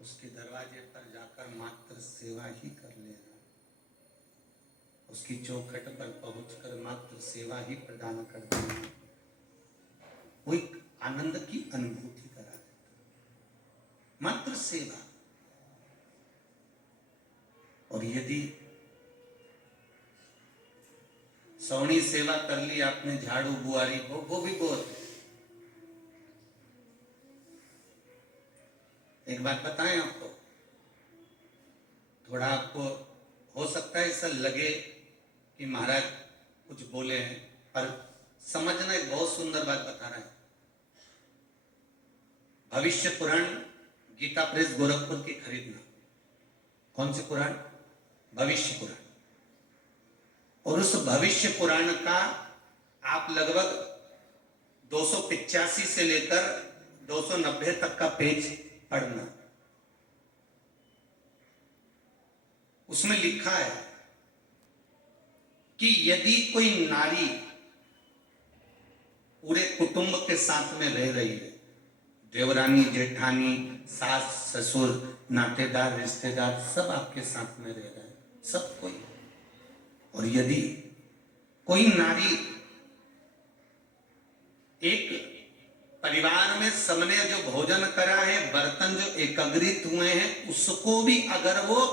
उसके दरवाजे पर जाकर मात्र सेवा ही कर लेना, उसकी चौखट पर पहुंचकर मात्र सेवा ही प्रदान कर देना, वो एक आनंद की अनुभूति करा देता। मात्र सेवा। और यदि सौणी सेवा कर ली आपने, झाड़ू बुआरी वो भी बहुत है। एक बात बताएं आपको, थोड़ा आपको हो सकता है ऐसा लगे कि महाराज कुछ बोले हैं, पर समझना एक बहुत सुंदर बात बता रहे हैं। भविष्य पुराण गीता प्रेस गोरखपुर की खरीदना। कौन से पुराण? भविष्य पुराण। और उस भविष्य पुराण का आप लगभग 285 से लेकर 290 तक का पेज पढ़ना। उसमें लिखा है कि यदि कोई नारी पूरे कुटुंब के साथ में रह रही है, देवरानी जेठानी सास ससुर नातेदार रिश्तेदार सब आपके साथ में रह रहे हैं, सब कोई, और यदि कोई नारी एक परिवार में सबने जो भोजन करा है, बर्तन जो एकत्रित हुए हैं, उसको भी अगर वो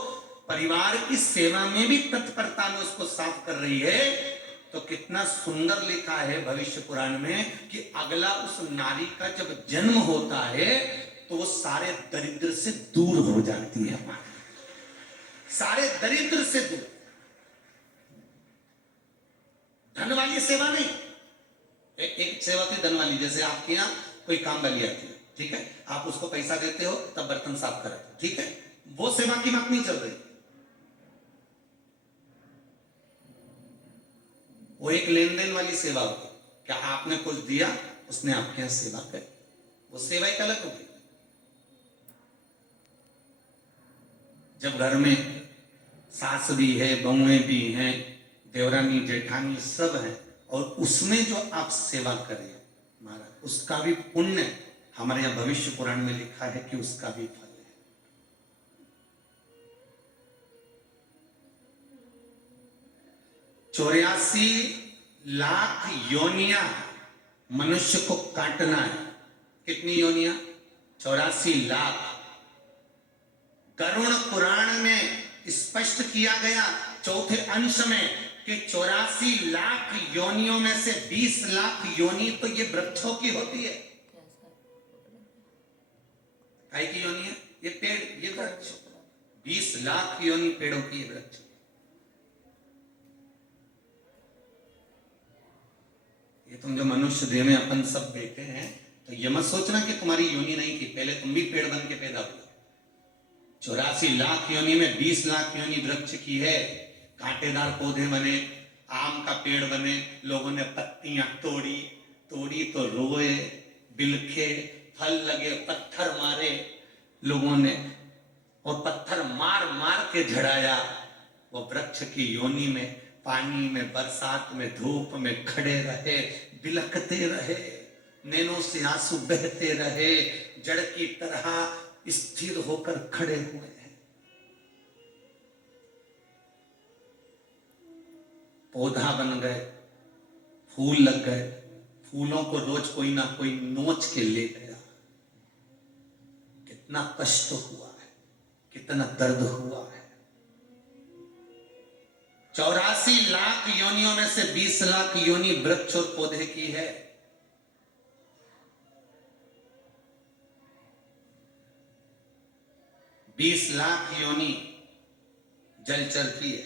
परिवार की सेवा में भी तत्परता में उसको साफ कर रही है, तो कितना सुंदर लिखा है भविष्य पुराण में कि अगला उस नारी का जब जन्म होता है तो वो सारे दरिद्र से दूर हो जाती है। सारे दरिद्र से दूर। धन वाली सेवा नहीं, एक सेवा थी धन वाली, जैसे आपके यहाँ कोई काम वाली आती है, ठीक है, आप उसको पैसा देते हो तब बर्तन साफ कराते हो, ठीक है, वो सेवा की बात नहीं चल रही। वो एक लेन देन वाली सेवा होती, क्या आपने कुछ दिया, उसने आपके यहाँ सेवा करी, वो सेवा एक अलग होगी। जब घर में सास भी है, बहुएं भी हैं, देवरानी जेठानी सब है, और उसमें जो आप सेवा करें महाराज, उसका भी पुण्य हमारे यहाँ भविष्य पुराण में लिखा है कि उसका भी फल है। 84 लाख योनियां मनुष्य को काटना है। कितनी योनियां? 84 लाख। गरुड़ पुराण में स्पष्ट किया गया चौथे अंश में कि 84 लाख योनियों में से 20 लाख योनि तो ये वृक्षों की होती है। काय की योनि है? ये पेड़, ये वृक्ष। 20 लाख योनि पेड़ों की वृक्ष। ये तुम जो मनुष्य देह में अपन सब बैठे हैं, तो ये मत सोचना कि तुम्हारी योनि नहीं थी, पहले तुम भी पेड़ बन के पैदा हुए। 84 लाख योनि में 20 लाख योनि वृक्ष की है। कांटेदार पौधे बने, आम का पेड़ बने, लोगों ने पत्तियां तोड़ी तो रोए, बिलखे, फल लगे, पत्थर मारे लोगों ने, और पत्थर मार मार के झड़ाया। वो वृक्ष की योनि में, पानी में, बरसात में, धूप में खड़े रहे, बिलखते रहे, नैनों से आंसू बहते रहे, जड़ की तरह स्थिर होकर खड़े हुए हैं। पौधा बन गए, फूल लग गए, फूलों को रोज कोई ना कोई नोच के ले गया। कितना कष्ट हुआ है, कितना दर्द हुआ है। 84 लाख योनियों में से 20 लाख योनि वृक्ष और पौधे की है। बीस लाख योनि जलचर की है।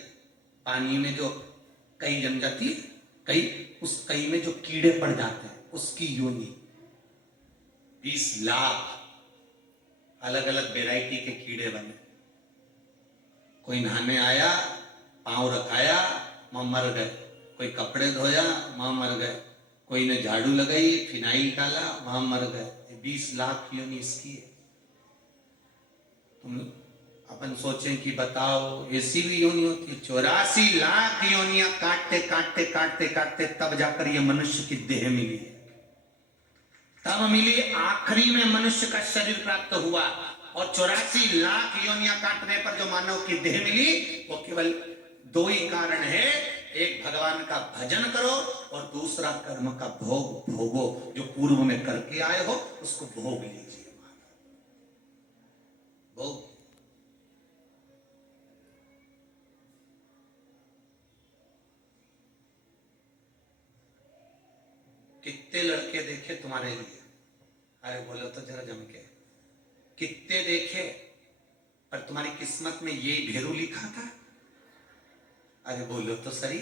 पानी में जो कई जम जाती है, कई, उस कई में जो कीड़े पड़ जाते हैं, उसकी योनि 20 लाख। अलग अलग वैरायटी के कीड़े बने। कोई नहाने आया, पांव रखाया, मां मर गए। कोई कपड़े धोया, मां मर गए। कोई ने झाड़ू लगाई, फिनाइल डाला, मां मर गए। 20 लाख योनि इसकी है। तुम अपन सोचें कि बताओ ऐसी भी योनि होती है? 84 लाख योनियां काटते काटते काटते काटते तब जाकर ये मनुष्य की देह मिली है। तब मिली, आखिरी में मनुष्य का शरीर प्राप्त हुआ। और 84 लाख योनियां काटने पर जो मानव की देह मिली वो केवल 2 ही कारण है, एक भगवान का भजन करो और दूसरा कर्म का भोग भोगो, जो पूर्व में करके आए हो उसको भोग लीजिए। भोग। कितने लड़के देखे तुम्हारे लिए, अरे बोलो तो जरा जम के, कितने देखे पर तुम्हारी किस्मत में ये भेरू लिखा था, अरे बोलो तो सही।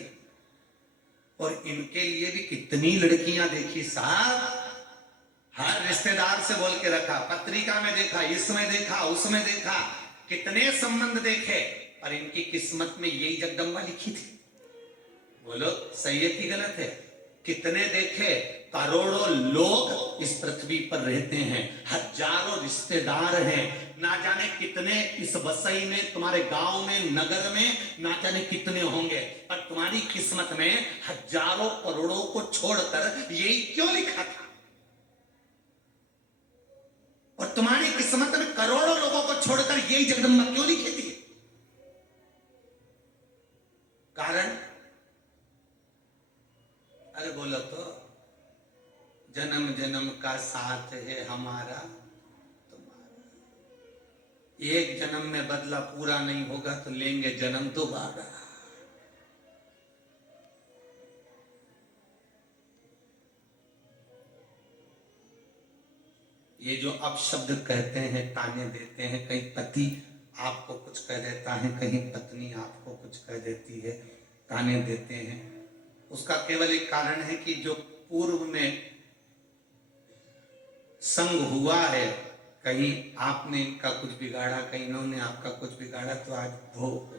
और इनके लिए भी कितनी लड़कियां देखी साहब, हर रिश्तेदार से बोल के रखा, पत्रिका में देखा, इसमें देखा, उसमें देखा, कितने संबंध देखे, पर इनकी किस्मत में यही जगदम्बा लिखी थी। बोलो सही है कि गलत है? कितने देखे, करोड़ों लोग इस पृथ्वी पर रहते हैं, हजारों रिश्तेदार हैं, ना जाने कितने इस वसई में, तुम्हारे गांव में, नगर में ना जाने कितने होंगे, पर तुम्हारी किस्मत में हजारों करोड़ों को छोड़कर यही क्यों लिखा था? और तुम्हारी किस्मत में करोड़ों लोगों को छोड़कर यही जगदम्बा क्यों लिखी थी? कारण, अरे बोलो तो, जन्म जन्म का साथ है हमारा तुम्हारा, एक जन्म में बदला पूरा नहीं होगा तो लेंगे जन्म दोबारा। ये जो अपशब्द कहते हैं, ताने देते हैं, कहीं पति आपको कुछ कह देता है, कहीं पत्नी आपको कुछ कह देती है, ताने देते हैं, उसका केवल एक कारण है कि जो पूर्व में संग हुआ है, कहीं आपने इनका कुछ बिगाड़ा, कहीं इन्होंने आपका कुछ बिगाड़ा, तो आज भोग